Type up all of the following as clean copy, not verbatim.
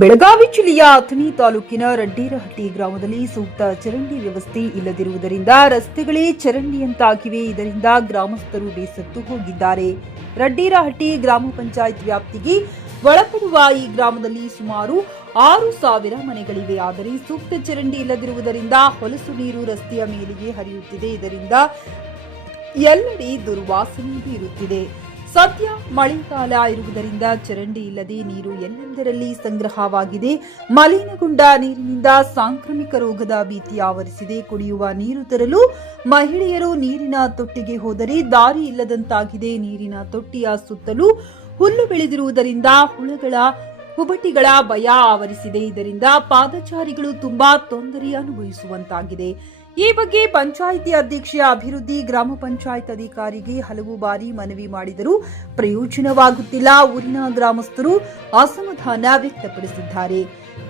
ಬೆಳಗಾವಿ ಜಿಲ್ಲೆಯ ಅಥಣಿ ತಾಲೂಕಿನ ರಡ್ಡೇರಹಟ್ಟಿ ಗ್ರಾಮದಲ್ಲಿ ಸೂಕ್ತ ಚರಂಡಿ ವ್ಯವಸ್ಥೆ ಇಲ್ಲದಿರುವುದರಿಂದ ರಸ್ತೆಗಳೇ ಚರಂಡಿಯಂತಾಗಿವೆ. ಇದರಿಂದ ಗ್ರಾಮಸ್ಥರು ಬೇಸತ್ತು ಹೋಗಿದ್ದಾರೆ. ರಡ್ಡೇರಹಟ್ಟಿ ಗ್ರಾಮ ಪಂಚಾಯತ್ ವ್ಯಾಪ್ತಿಗೆ ಒಳಪಡುವ ಈ ಗ್ರಾಮದಲ್ಲಿ ಸುಮಾರು 6,000 ಮನೆಗಳಿವೆ. ಆದರೆ ಸೂಕ್ತ ಚರಂಡಿ ಇಲ್ಲದಿರುವುದರಿಂದ ಹೊಲಸು ನೀರು ರಸ್ತೆಯ ಮೇಲೆಗೆ ಹರಿಯುತ್ತಿದೆ. ಇದರಿಂದ ಎಲ್ಲೆಡೆ ದುರ್ವಾಸನೆ ಬೀರುತ್ತಿದೆ. ಸದ್ಯ ಮಳೆಗಾಲ ಇರುವುದರಿಂದ ಚರಂಡಿ ಇಲ್ಲದೆ ನೀರು ಎಲ್ಲೆಂದರಲ್ಲಿ ಸಂಗ್ರಹವಾಗಿದೆ. ಮಲಿನಗೊಂಡ ನೀರಿನಿಂದ ಸಾಂಕ್ರಾಮಿಕ ರೋಗದ ಭೀತಿ ಆವರಿಸಿದೆ. ಕುಡಿಯುವ ನೀರು ತರಲು ಮಹಿಳೆಯರು ನೀರಿನ ತೊಟ್ಟಿಗೆ ಹೋದರೆ ದಾರಿ ಇಲ್ಲದಂತಾಗಿದೆ. ನೀರಿನ ತೊಟ್ಟಿಯ ಸುತ್ತಲೂ ಹುಲ್ಲು ಬೆಳೆದಿರುವುದರಿಂದ ಹುಳಗಳ ಹುಬಟಿಗಳ ಭಯ ಆವರಿಸಿದೆ. ಇದರಿಂದ ಪಾದಚಾರಿಗಳು ತುಂಬಾ ತೊಂದರೆ ಅನುಭವಿಸುವಂತಾಗಿದೆ. ಈ ಬಗ್ಗೆ ಪಂಚಾಯಿತಿ ಅಧ್ಯಕ್ಷೆ ಅಭಿವೃದ್ಧಿ ಗ್ರಾಮ ಪಂಚಾಯತ್ ಅಧಿಕಾರಿಗೆ ಹಲವು ಬಾರಿ ಮನವಿ ಮಾಡಿದರೂ ಪ್ರಯೋಜನವಾಗುತ್ತಿಲ್ಲ. ಊರಿನ ಗ್ರಾಮಸ್ಥರು ಅಸಮಾಧಾನ ವ್ಯಕ್ತಪಡಿಸಿದ್ದಾರೆ.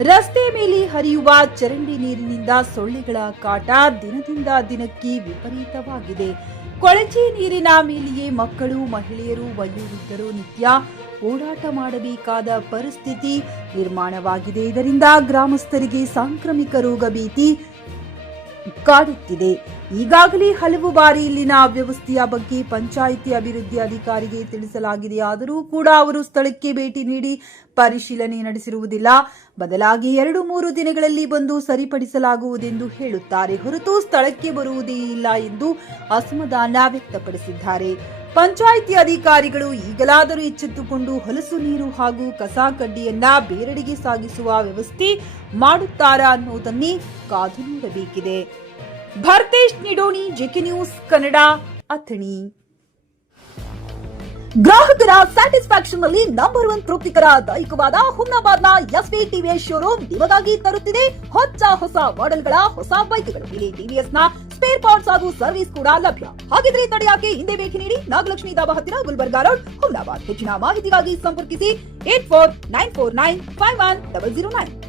ರಸ್ತೆ ಮೇಲೆ ಹರಿಯುವ ಚರಂಡಿ ನೀರಿನಿಂದ ಸೊಳ್ಳೆಗಳ ಕಾಟ ದಿನದಿಂದ ದಿನಕ್ಕೆ ವಿಪರೀತವಾಗಿದೆ. ಕೊಳಚೆ ನೀರಿನ ಮೇಲೆಯೇ ಮಕ್ಕಳು, ಮಹಿಳೆಯರು, ವಯೋವೃದ್ಧರು ನಿತ್ಯ ಓಡಾಟ ಮಾಡಬೇಕಾದ ಪರಿಸ್ಥಿತಿ ನಿರ್ಮಾಣವಾಗಿದೆ. ಇದರಿಂದ ಗ್ರಾಮಸ್ಥರಿಗೆ ಸಾಂಕ್ರಾಮಿಕ ರೋಗ ಭೀತಿ ಕಾಡುತ್ತಿದೆ. ಈಗಾಗಲೇ ಹಲವು ಬಾರಿ ಇಲ್ಲಿನ ಅವ್ಯವಸ್ಥೆಯ ಬಗ್ಗೆ ಪಂಚಾಯಿತಿ ಅಭಿವೃದ್ಧಿ ಅಧಿಕಾರಿಗೆ ತಿಳಿಸಲಾಗಿದೆ. ಆದರೂ ಕೂಡ ಅವರು ಸ್ಥಳಕ್ಕೆ ಭೇಟಿ ನೀಡಿ ಪರಿಶೀಲನೆ ನಡೆಸಿರುವುದಿಲ್ಲ. ಬದಲಾಗಿ 2-3 ದಿನಗಳಲ್ಲಿ ಬಂದು ಸರಿಪಡಿಸಲಾಗುವುದೆಂದು ಹೇಳುತ್ತಾರೆ ಹೊರತು ಸ್ಥಳಕ್ಕೆ ಬರುವುದೇ ಇಲ್ಲ ಎಂದು ಅಸಮಾಧಾನ ವ್ಯಕ್ತಪಡಿಸಿದ್ದಾರೆ. ಪಂಚಾಯಿತಿ ಅಧಿಕಾರಿಗಳು ಈಗಲಾದರೂ ಎಚ್ಚೆತ್ತುಕೊಂಡು ಹೊಲಸು ನೀರು ಹಾಗೂ ಕಸ ಕಡ್ಡಿಯನ್ನ ಬೇರೆಡೆಗೆ ಸಾಗಿಸುವ ವ್ಯವಸ್ಥೆ ಮಾಡುತ್ತಾರಾ ಅನ್ನೋದನ್ನೇ ಕಾದು ನೋಡಬೇಕಿದೆ. Bharthesh Nidoni, JK news Kannada, Athani. ಗ್ರಾಹಕರ ಸ್ಯಾಟಿಸ್ಫ್ಯಾಕ್ಷನ್ ನಲ್ಲಿ ನಂಬರ್ 1 ತೃಪ್ತಿಕರ ದೈಹಿಕವಾದ ಹುಮ್ನಾಬಾದ್ನ ಎಸ್ವಿ ಟಿವಿಎಸ್ ಶೋರೂಮ್ ನಿಮಗಾಗಿ ತರುತ್ತಿದೆ ಹೊಸ ಮಾಡೆಲ್ಗಳ ಹೊಸ ಬೈಕ್ಗಳು. ಇಲ್ಲಿ ಟಿವಿಎಸ್ ನ ಸ್ಪೇರ್ ಪಾರ್ಟ್ಸ್ ಹಾಗೂ ಸರ್ವಿಸ್ ಕೂಡ ಲಭ್ಯ. ಹಾಗಿದ್ರೆ ತಡೆಯಾಕೆ ಹಿಂದೆ ಭೇಟಿ ನೀಡಿ. ನಾಗಲಕ್ಷ್ಮಿ ದಾಬಾ ಹತ್ತಿರ, ಗುಲ್ಬರ್ಗಾ ರೋಡ್, ಹುಮ್ನಾಬಾದ್. ಹೆಚ್ಚಿನ ಮಾಹಿತಿಗಾಗಿ ಸಂಪರ್ಕಿಸಿ 8494951009.